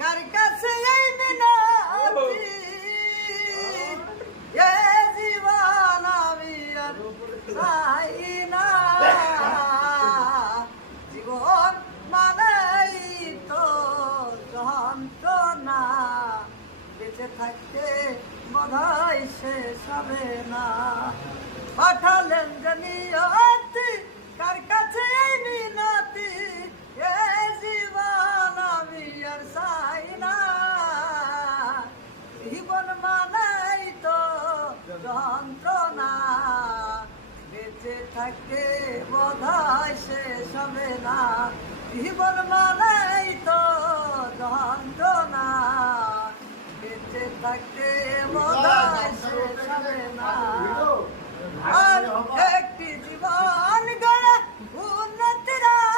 কার কাছে এই মিনতি এ জীবন আমি আর চাই না জীবন মানেই তো যন্ত্রণা বেঁচে থাকতে বোধহয় শেষ হবে না পাঠালেন জানিয়তি কার কাছে এই মিনতি এ জীবন আমি আর চাই না জীবন মানেই তো যন্ত্রণা বেঁচে থাকতে বোধহয় শেষ হবে না জীবন মানেই তো যন্ত্রণা বেঁচে থাকতে বোধহয় শেষ হবে না আর একটি জীবন